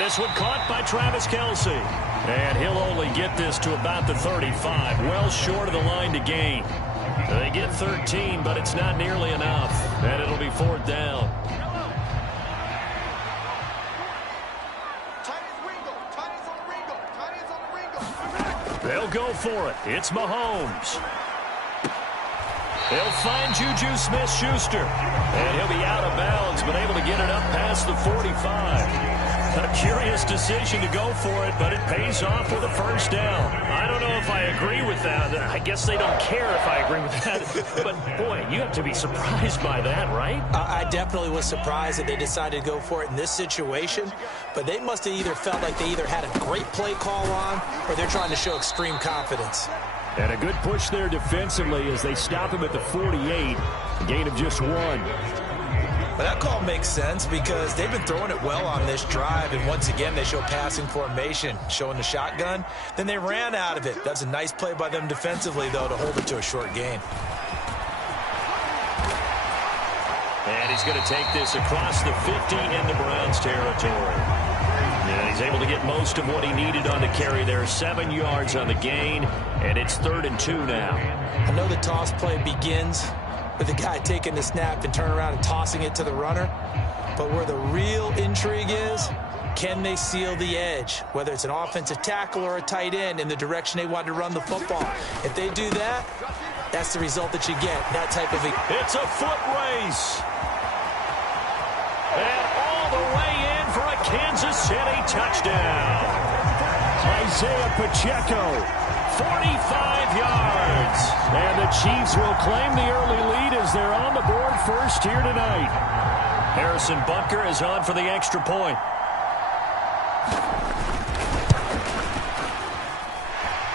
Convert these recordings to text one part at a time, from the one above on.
And this one caught by Travis Kelce. And he'll only get this to about the 35, well short of the line to gain. They get 13, but it's not nearly enough. And it'll be fourth down. They'll go for it. It's Mahomes. He'll find Juju Smith-Schuster. And he'll be out of bounds, but able to get it up past the 45. A curious decision to go for it, but it pays off with a first down. I don't know if I agree with that. I guess they don't care if I agree with that. But, boy, you have to be surprised by that, right? I definitely was surprised that they decided to go for it in this situation. But they must have either felt like they either had a great play call on or they're trying to show extreme confidence. And a good push there defensively as they stop him at the 48. A gain of just 1. But that call makes sense because they've been throwing it well on this drive, and once again they show passing formation, showing the shotgun. Then they ran out of it. That's a nice play by them defensively, though, to hold it to a short gain. And he's going to take this across the 50 into Browns territory. And he's able to get most of what he needed on the carry there. 7 yards on the gain, and it's 3rd and 2 now. I know the toss play begins with the guy taking the snap and turning around and tossing it to the runner. But where the real intrigue is, can they seal the edge? Whether it's an offensive tackle or a tight end in the direction they want to run the football. If they do that, that's the result that you get, that type of... It's a foot race. And all the way in for a Kansas City touchdown. Isaiah Pacheco, 45 yards. And the Chiefs will claim the early lead as they're on the board first here tonight. Harrison Butker is on for the extra point.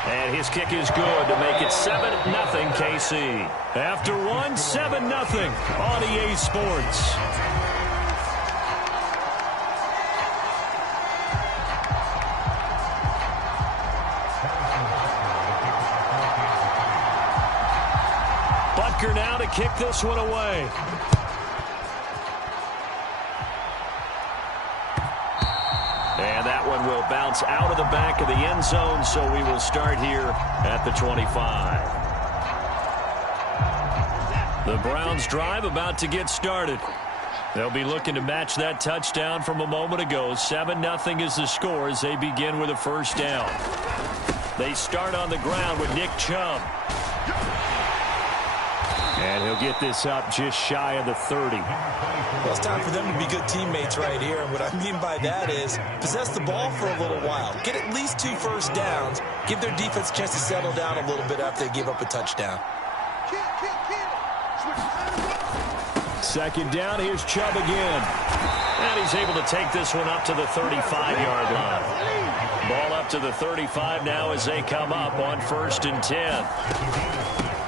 And his kick is good to make it 7-0 KC. After one, 7-0 on EA Sports. Butker now to kick this one away. And that one will bounce out of the back of the end zone, so we will start here at the 25. The Browns drive about to get started. They'll be looking to match that touchdown from a moment ago. 7-0 is the score as they begin with a first down. They start on the ground with Nick Chubb. And he'll get this up just shy of the 30. Well, it's time for them to be good teammates right here. And what I mean by that is possess the ball for a little while. Get at least 2 first downs. Give their defense a chance to settle down a little bit after they give up a touchdown. Second down, here's Chubb again. And he's able to take this one up to the 35-yard line. Ball up to the 35 now as they come up on 1st and 10.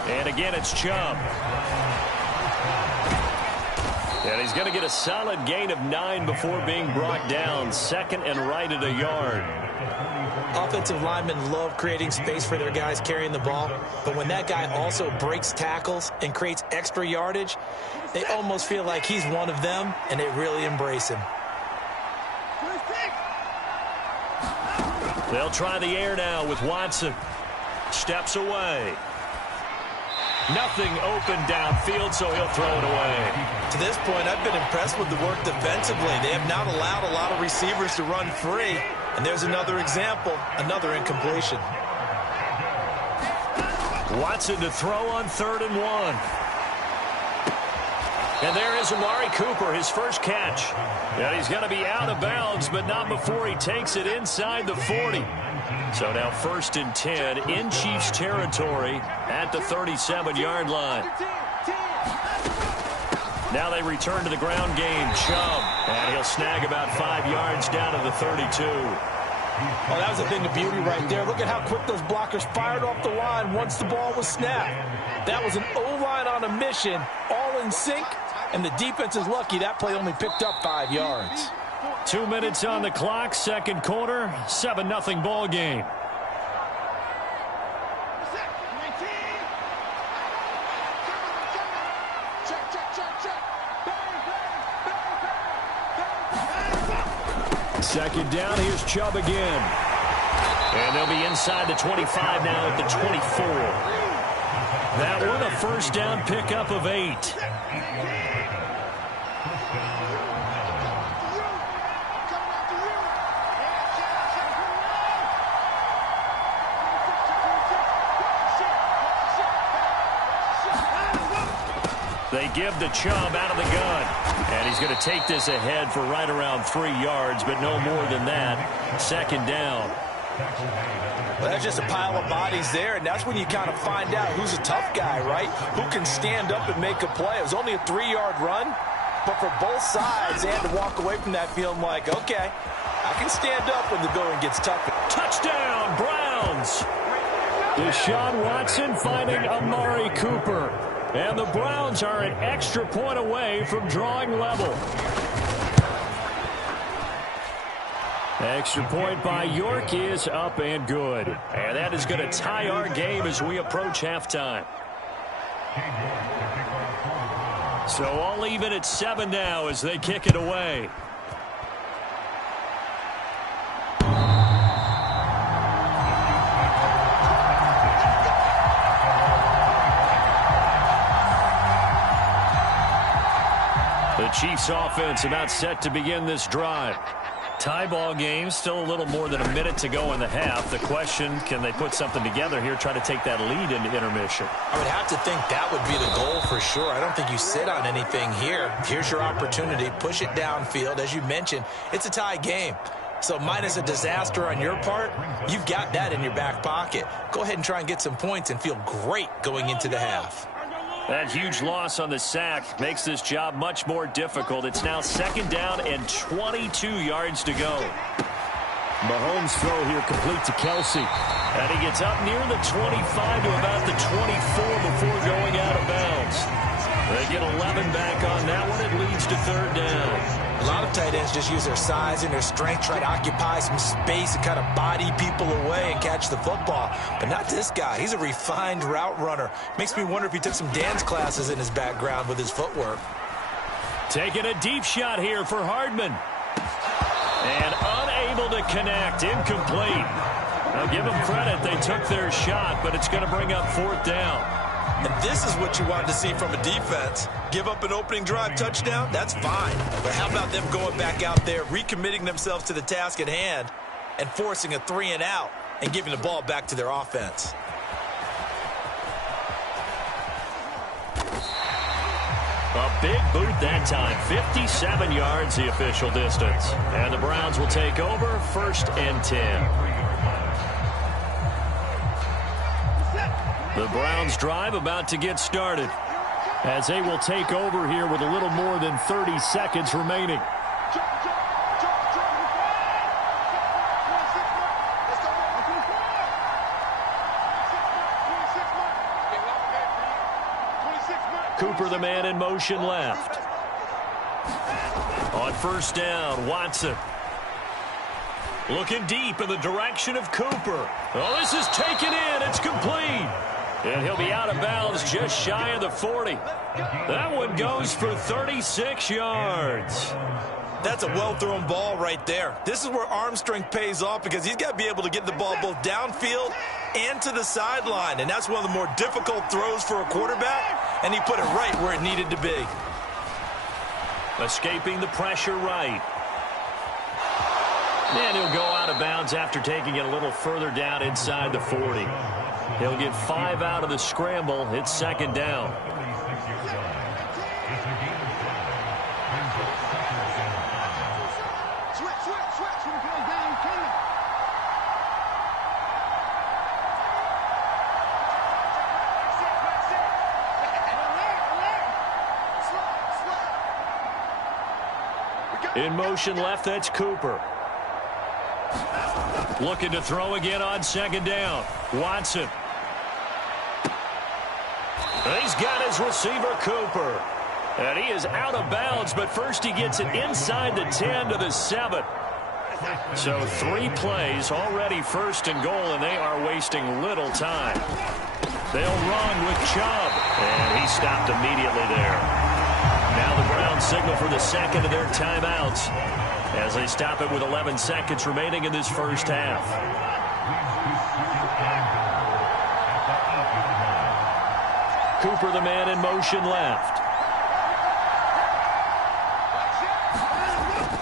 And again, it's Chubb. And he's going to get a solid gain of 9 before being brought down. 2nd and right at a yard. Offensive linemen love creating space for their guys carrying the ball. But when that guy also breaks tackles and creates extra yardage, they almost feel like he's one of them, and they really embrace him. They'll try the air now with Watson. Steps away. Nothing open downfield, so he'll throw it away. To this point, I've been impressed with the work defensively. They have not allowed a lot of receivers to run free. And there's another example, another incompletion. Watson to throw on 3rd and 1. And there is Amari Cooper, his first catch. And he's going to be out of bounds, but not before he takes it inside the 40. So now 1st and 10 in Chiefs territory at the 37-yard line. Now they return to the ground game. Chubb, and he'll snag about 5 yards down to the 32. Oh, that was a thing of beauty right there. Look at how quick those blockers fired off the line once the ball was snapped. That was an O-line on a mission, all in sync, and the defense is lucky that play only picked up 5 yards. 2 minutes on the clock, second quarter, 7-0 ball game. Second down, here's Chubb again. And they'll be inside the 25 now at the 24. That one a first down pickup of 8. They give the Chubb out of the gun. And he's going to take this ahead for right around 3 yards, but no more than that. Second down. Well, that's just a pile of bodies there, and that's when you kind of find out who's a tough guy, right? Who can stand up and make a play. It was only a 3-yard run, but for both sides, they had to walk away from that feeling like, okay, I can stand up when the going gets tough. Touchdown, Browns! Deshaun Watson finding Amari Cooper. And the Browns are an extra point away from drawing level. Extra point by York is up and good. And that is going to tie our game as we approach halftime. So all even at 7 now as they kick it away. The Chiefs offense about set to begin this drive. Tie ball game, still a little more than a minute to go in the half. The question, can they put something together here, try to take that lead into intermission? I would have to think that would be the goal for sure. I don't think you sit on anything here. Here's your opportunity. Push it downfield. As you mentioned, it's a tie game. So minus a disaster on your part, you've got that in your back pocket. Go ahead and try and get some points and feel great going into the half. That huge loss on the sack makes this job much more difficult. It's now second down and 22 yards to go. Mahomes' throw here complete to Kelsey. And he gets up near the 25 to about the 24 before going out of bounds. They get 11 back on that one. It leads to third down. A lot of tight ends just use their size and their strength, try to occupy some space and kind of body people away and catch the football. But not this guy. He's a refined route runner. Makes me wonder if he took some dance classes in his background with his footwork. Taking a deep shot here for Hardman. And unable to connect. Incomplete. Now give them credit. They took their shot, but it's going to bring up fourth down. And this is what you wanted to see from a defense. Give up an opening drive touchdown, that's fine. But how about them going back out there, recommitting themselves to the task at hand, and forcing a 3-and-out and giving the ball back to their offense. A big boot that time. 57 yards the official distance. And the Browns will take over, 1st and 10. The Browns drive about to get started as they will take over here with a little more than 30 seconds remaining. Cooper, the man in motion left. On first down, Watson. Looking deep in the direction of Cooper. Oh, this is taken in. It's complete. And he'll be out of bounds just shy of the 40. That one goes for 36 yards. That's a well-thrown ball right there. This is where arm strength pays off because he's got to be able to get the ball both downfield and to the sideline. And that's one of the more difficult throws for a quarterback. And he put it right where it needed to be. Escaping the pressure right. And he'll go out of bounds after taking it a little further down inside the 40. He'll get 5 out of the scramble. It's second down. In motion left, that's Cooper. Looking to throw again on second down. Watson. He's got his receiver, Cooper. And he is out of bounds, but first he gets it inside the 10 to the 7. So 3 plays, already first and goal, and they are wasting little time. They'll run with Chubb, and he stopped immediately there. Now the Browns signal for the second of their timeouts. as they stop it with 11 seconds remaining in this first half. Cooper, the man in motion left.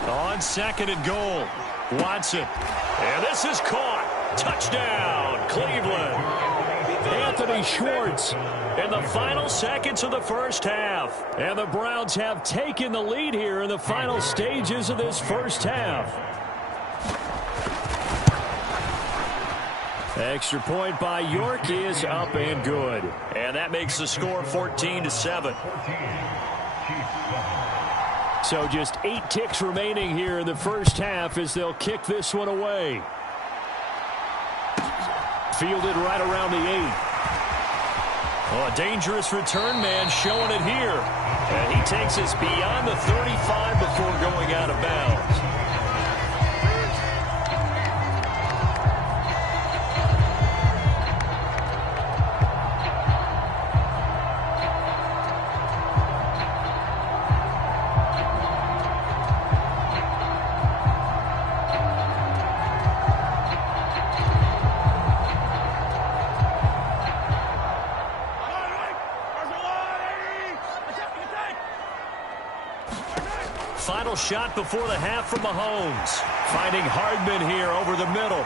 On second and goal, Watson. And this is caught. Touchdown, Cleveland. Anthony Schwartz in the final seconds of the first half. And the Browns have taken the lead here in the final stages of this first half. Extra point by York is up and good. And that makes the score 14-7. So just 8 ticks remaining here in the first half as they'll kick this one away. Fielded right around the 8. Oh, a dangerous return man showing it here. And he takes us beyond the 35 before going out of bounds. Final shot before the half from Mahomes. Finding Hardman here over the middle.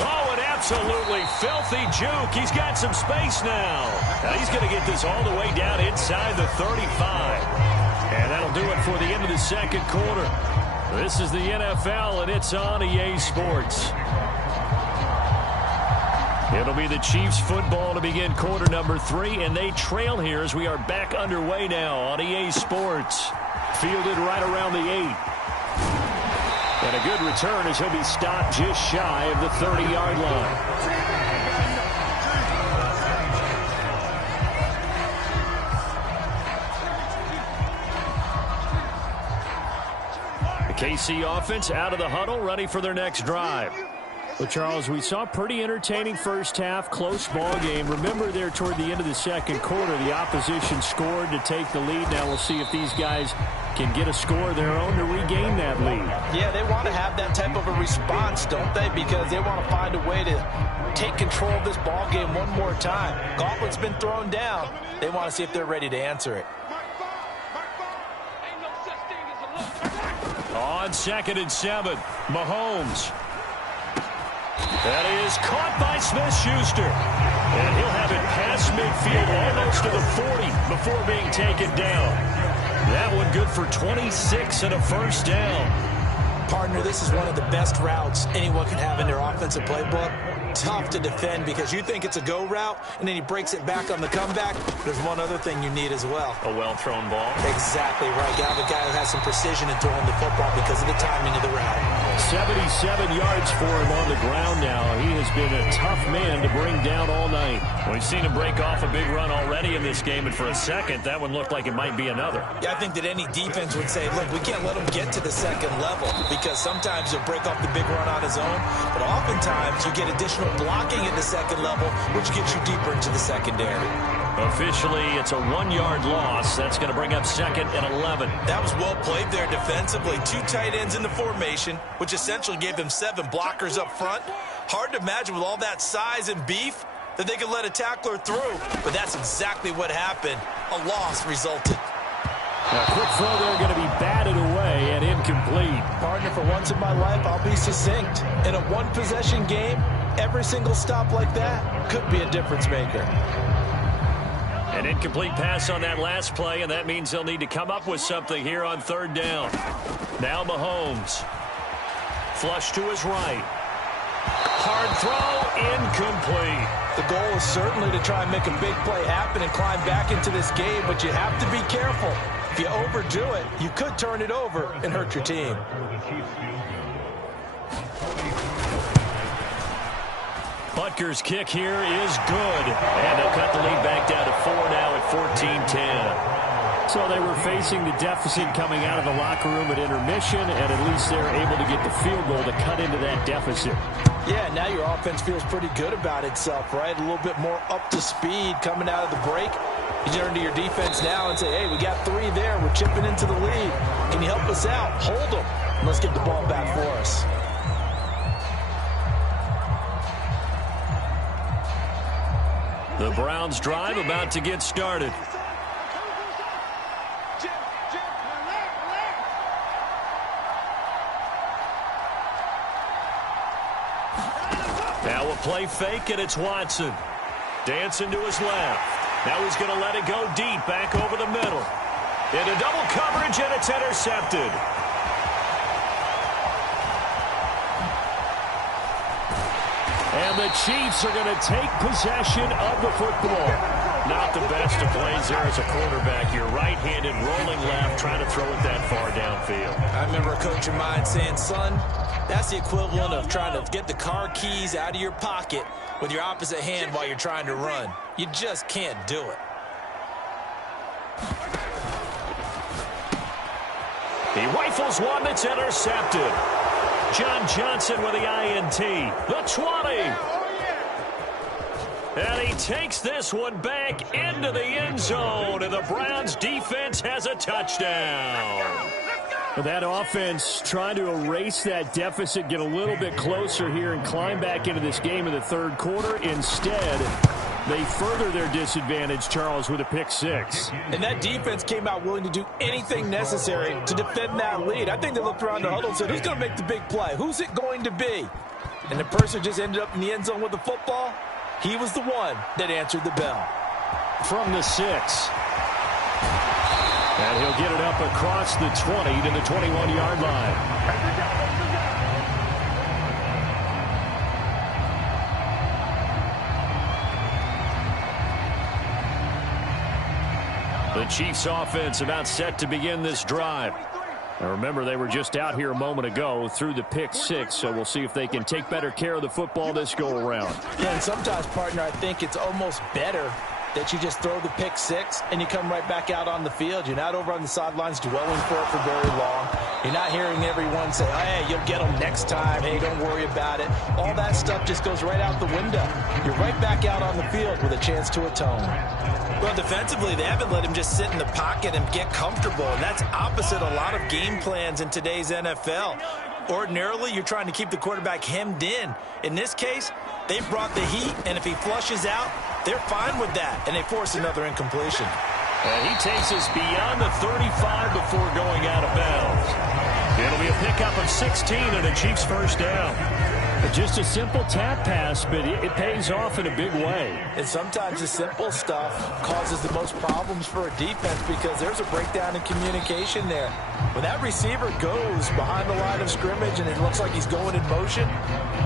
Oh, an absolutely filthy juke. He's got some space now. Now he's going to get this all the way down inside the 35. And that'll do it for the end of the second quarter. This is the NFL, and it's on EA Sports. It'll be the Chiefs football to begin quarter number 3, and they trail here as we are back underway now on EA Sports. Fielded right around the 8. And a good return as he'll be stopped just shy of the 30-yard line. The KC offense out of the huddle, ready for their next drive. Well, Charles, we saw a pretty entertaining first half, close ball game. Remember there toward the end of the second quarter, the opposition scored to take the lead. Now we'll see if these guys can get a score of their own to regain that lead. Yeah, they want to have that type of a response, don't they? Because they want to find a way to take control of this ball game one more time. Gauntlet's been thrown down. They want to see if they're ready to answer it. On second and 7, Mahomes. That is caught by Smith-Schuster. And he'll have it past midfield almost to the 40 before being taken down. That one good for 26 and a first down. Partner, this is one of the best routes anyone can have in their offensive playbook. Tough to defend because you think it's a go route, and then he breaks it back on the comeback. There's one other thing you need as well. A well-thrown ball. Exactly right. You have a guy who has some precision in throwing the football because of the timing of the route. 77 yards for him on the ground now. He has been a tough man to bring down all night. We've seen him break off a big run already in this game, and for a second, that one looked like it might be another. Yeah, I think that any defense would say, look, we can't let him get to the second level because sometimes he'll break off the big run on his own, but oftentimes you get additional blocking at the second level, which gets you deeper into the secondary. Officially, it's a 1-yard loss. That's going to bring up second and 11. That was well played there defensively. 2 tight ends in the formation, which essentially gave them 7 blockers up front. Hard to imagine with all that size and beef that they could let a tackler through, but that's exactly what happened. A loss resulted. A quick throw there going to be batted away and incomplete. Partner, for once in my life, I'll be succinct. In a one-possession game, every single stop like that could be a difference maker. An incomplete pass on that last play, and that means they'll need to come up with something here on third down. Now Mahomes. Flush to his right. Hard throw, incomplete. The goal is certainly to try and make a big play happen and climb back into this game, but you have to be careful. If you overdo it, you could turn it over and hurt your team. Butker's kick here is good. And they'll cut the lead back down to 4 now at 14-10. So they were facing the deficit coming out of the locker room at intermission, and at least they're able to get the field goal to cut into that deficit. Yeah, now your offense feels pretty good about itself, right? A little bit more up to speed coming out of the break. You turn to your defense now and say, hey, we got 3 there. We're chipping into the lead. Can you help us out? Hold them. Let's get the ball back for us. The Browns drive about to get started. Now a play fake, and it's Watson. Dancing to his left. Now he's going to let it go deep, back over the middle. Into double coverage, and it's intercepted. And the Chiefs are going to take possession of the football. Not the best of plays there as a quarterback. You're right-handed, rolling left, trying to throw it that far downfield. I remember a coach of mine saying, son, that's the equivalent of trying to get the car keys out of your pocket with your opposite hand while you're trying to run. You just can't do it. He rifles one that's intercepted. John Johnson with the INT. The 20. And he takes this one back into the end zone. And the Browns defense has a touchdown. That offense trying to erase that deficit, get a little bit closer here and climb back into this game in the third quarter. Instead, they further their disadvantage, Charles, with a pick six. And that defense came out willing to do anything necessary to defend that lead. I think they looked around the huddle and said, who's going to make the big play? Who's it going to be? And the person just ended up in the end zone with the football. He was the one that answered the bell. From the 6. And he'll get it up across the 20 to the 21-yard line. The Chiefs offense about set to begin this drive. Now remember, they were just out here a moment ago through the pick six, so we'll see if they can take better care of the football this go-around. Yeah, and sometimes, partner, I think it's almost better that you just throw the pick six and you come right back out on the field. You're not over on the sidelines dwelling for it for very long. You're not hearing everyone say, oh, hey, you'll get them next time. Hey, don't worry about it. All that stuff just goes right out the window. You're right back out on the field with a chance to atone. Well, defensively, they haven't let him just sit in the pocket and get comfortable, and that's opposite a lot of game plans in today's NFL. Ordinarily, you're trying to keep the quarterback hemmed in. In this case, they brought the heat, and if he flushes out, they're fine with that, and they force another incompletion. And he takes us beyond the 35 before going out of bounds. It'll be a pickup of 16 and a Chiefs first down. Just a simple tap pass, but it pays off in a big way. And sometimes the simple stuff causes the most problems for a defense because there's a breakdown in communication there. When that receiver goes behind the line of scrimmage and it looks like he's going in motion,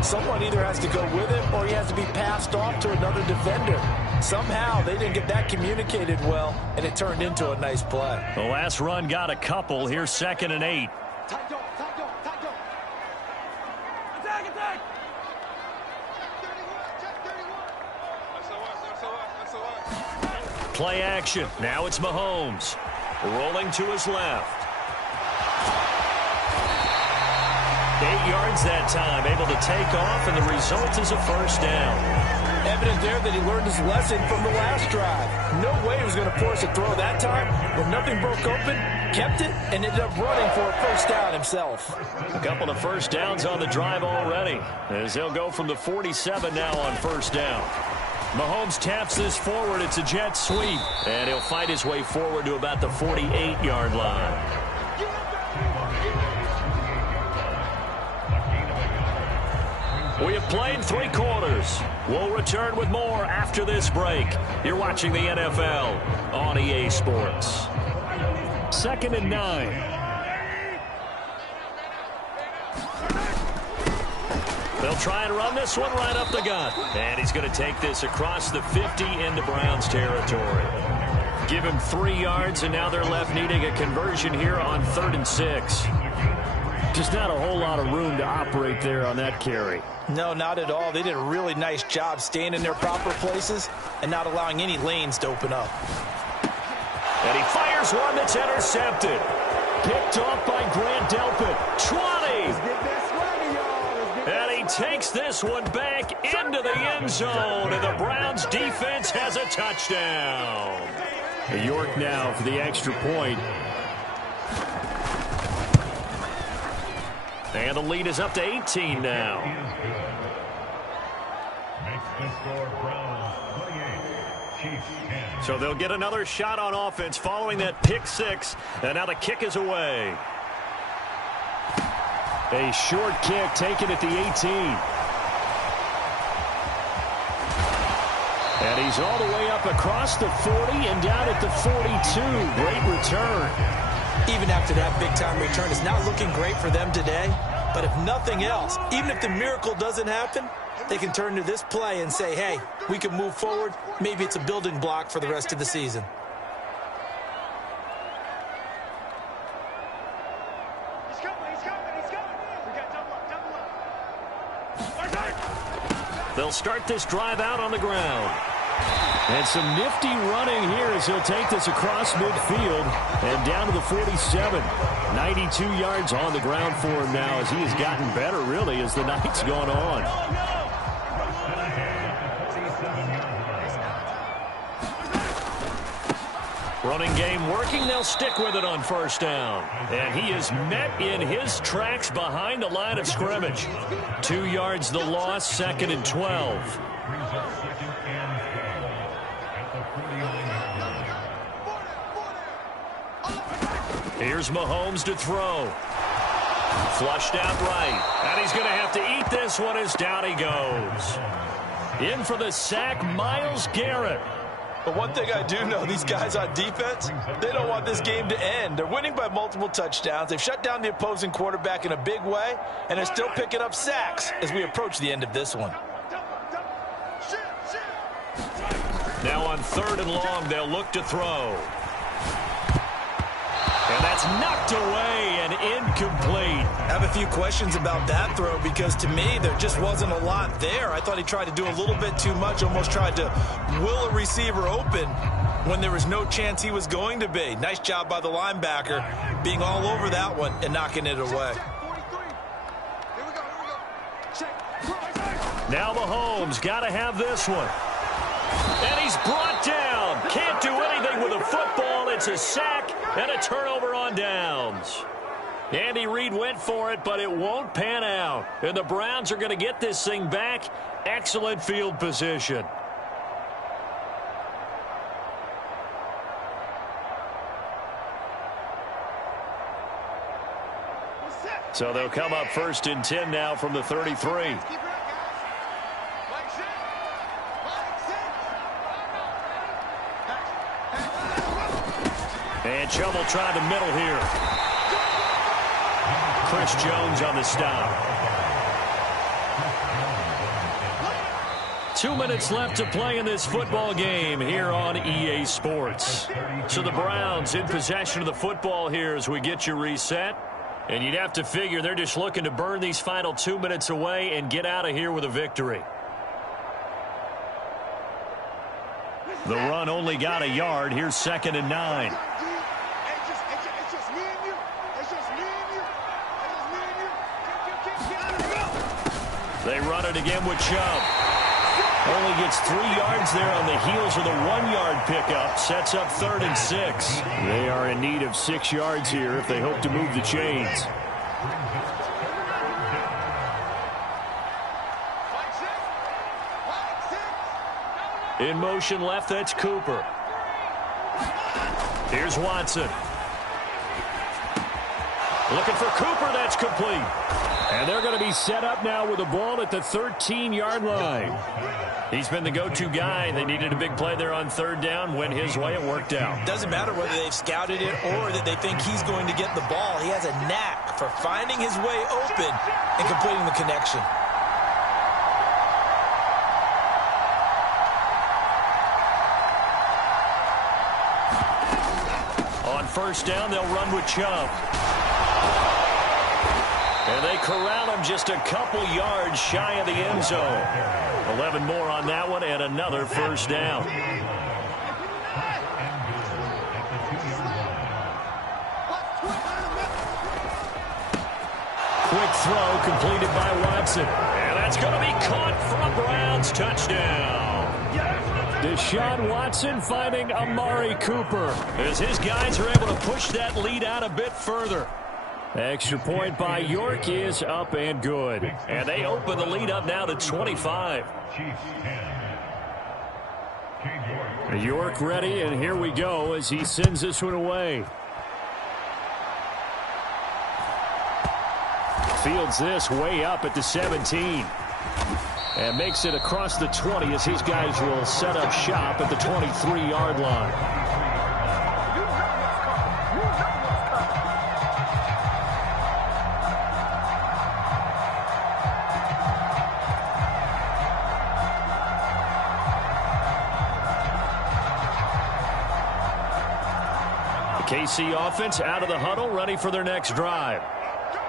someone either has to go with him or he has to be passed off to another defender. Somehow they didn't get that communicated well, and it turned into a nice play. The last run got a couple. Here's 2nd and 8. Play action. Now it's Mahomes. Rolling to his left. 8 yards that time. Able to take off, and the result is a first down. Evident there that he learned his lesson from the last drive. No way he was going to force a throw that time. When nothing broke open, kept it, and ended up running for a first down himself. A couple of first downs on the drive already, as he'll go from the 47 now on first down. Mahomes taps this forward. It's a jet sweep. And he'll fight his way forward to about the 48-yard line. We have played 3 quarters. We'll return with more after this break. You're watching the NFL on EA Sports. 2nd and 9. They'll try and run this one right up the gut. And he's going to take this across the 50 into Browns territory. Give him 3 yards, and now they're left needing a conversion here on 3rd and 6. Just not a whole lot of room to operate there on that carry. No, not at all. They did a really nice job staying in their proper places and not allowing any lanes to open up. And he fires one that's intercepted. Picked off by Grant Delpit. 20! And he takes this one back into the end zone, and the Browns defense has a touchdown. York now for the extra point. And the lead is up to 18 now. So they'll get another shot on offense following that pick six. And now the kick is away. A short kick taken at the 18. And he's all the way up across the 40 and down at the 42. Great return. Even after that big-time return, it's not looking great for them today. But if nothing else, even if the miracle doesn't happen, they can turn to this play and say, hey, we can move forward. Maybe it's a building block for the rest of the season. He's coming. We got double up. They'll start this drive out on the ground. And some nifty running here as he'll take this across midfield and down to the 47. 92 yards on the ground for him now as he has gotten better, really, as the night's gone on. Running game working. They'll stick with it on first down. And he is met in his tracks behind the line of scrimmage. 2 yards the loss, 2nd and 12. Here's Mahomes to throw. Flushed out right. And he's going to have to eat this one as down he goes. In for the sack, Myles Garrett. But one thing I do know, these guys on defense, they don't want this game to end. They're winning by multiple touchdowns. They've shut down the opposing quarterback in a big way, and they're still picking up sacks as we approach the end of this one. Now on 3rd and long, they'll look to throw. And that's knocked away and incomplete. I have a few questions about that throw because to me there just wasn't a lot there. I thought he tried to do a little bit too much, almost tried to will a receiver open when there was no chance he was going to be. Nice job by the linebacker being all over that one and knocking it away. Now Mahomes got to have this one. And he's brought down. Can't do anything with a football. It's a sack and a turnover on downs. Andy Reid went for it, but it won't pan out. And the Browns are going to get this thing back. Excellent field position. So they'll come up 1st and 10 now from the 33. And Chubb will try the middle here. Chris Jones on the stop. 2 minutes left to play in this football game here on EA Sports. So the Browns in possession of the football here as we get you reset. And you'd have to figure they're just looking to burn these final 2 minutes away and get out of here with a victory. The run only got a yard. Here's 2nd and 9. They run it again with Chubb. Only gets 3 yards there on the heels of the 1-yard pickup. Sets up 3rd and 6. They are in need of 6 yards here if they hope to move the chains. In motion left, that's Cooper. Here's Watson. Looking for Cooper, that's complete. And they're going to be set up now with the ball at the 13-yard line. He's been the go-to guy. They needed a big play there on 3rd down. Went his way. It worked out. Doesn't matter whether they've scouted it or that they think he's going to get the ball. He has a knack for finding his way open and completing the connection. On 1st down, they'll run with Chubb. And they corral him just a couple yards shy of the end zone. 11 more on that one and another 1st down. Quick throw completed by Watson. And that's going to be caught for a Browns touchdown. Deshaun Watson finding Amari Cooper. As his guys are able to push that lead out a bit further. Extra point by York is up and good. And they open the lead up now to 25. York ready, and here we go as he sends this one away. Fields this way up at the 17. And makes it across the 20 as these guys will set up shop at the 23-yard line. The KC offense out of the huddle, ready for their next drive.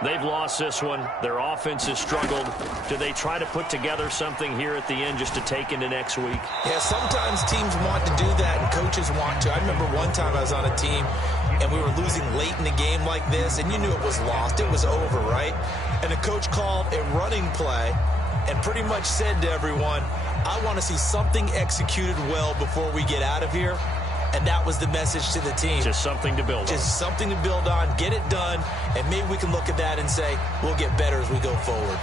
They've lost this one. Their offense has struggled. Do they try to put together something here at the end just to take into next week? Yeah, sometimes teams want to do that and coaches want to. I remember one time I was on a team and we were losing late in the game like this, and you knew it was lost. It was over, right? And the coach called a running play and pretty much said to everyone, I want to see something executed well before we get out of here. And that was the message to the team. Just something to build on. Just something to build on, get it done, and maybe we can look at that and say, we'll get better as we go forward.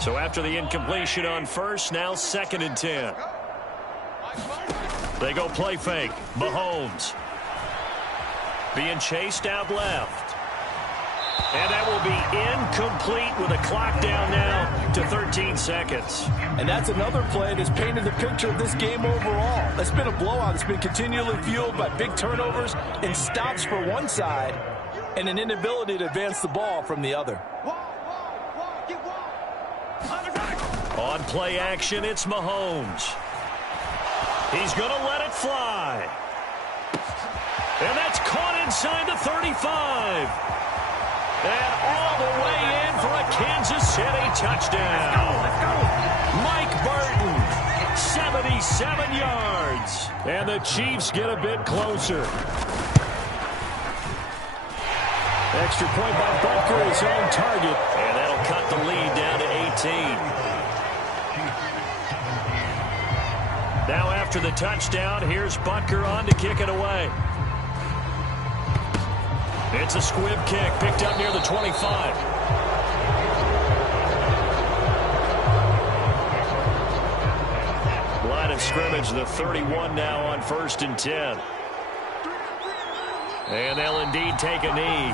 So after the incompletion on first, now 2nd and 10. They go play fake. Mahomes being chased out left. And that will be incomplete with a clock down now to 13 seconds. And that's another play that's painted the picture of this game overall. It's been a blowout. It's been continually fueled by big turnovers and stops for one side and an inability to advance the ball from the other. On play action, it's Mahomes. He's going to let it fly. And that's caught inside the 35. And all the way in for a Kansas City touchdown. Let's go. Mike Burton, 77 yards. And the Chiefs get a bit closer. Extra point by Butker is on target. And that'll cut the lead down to 18. Now after the touchdown, here's Butker on to kick it away. It's a squib kick picked up near the 25. Line of scrimmage, the 31 now on 1st and 10. And they'll indeed take a knee.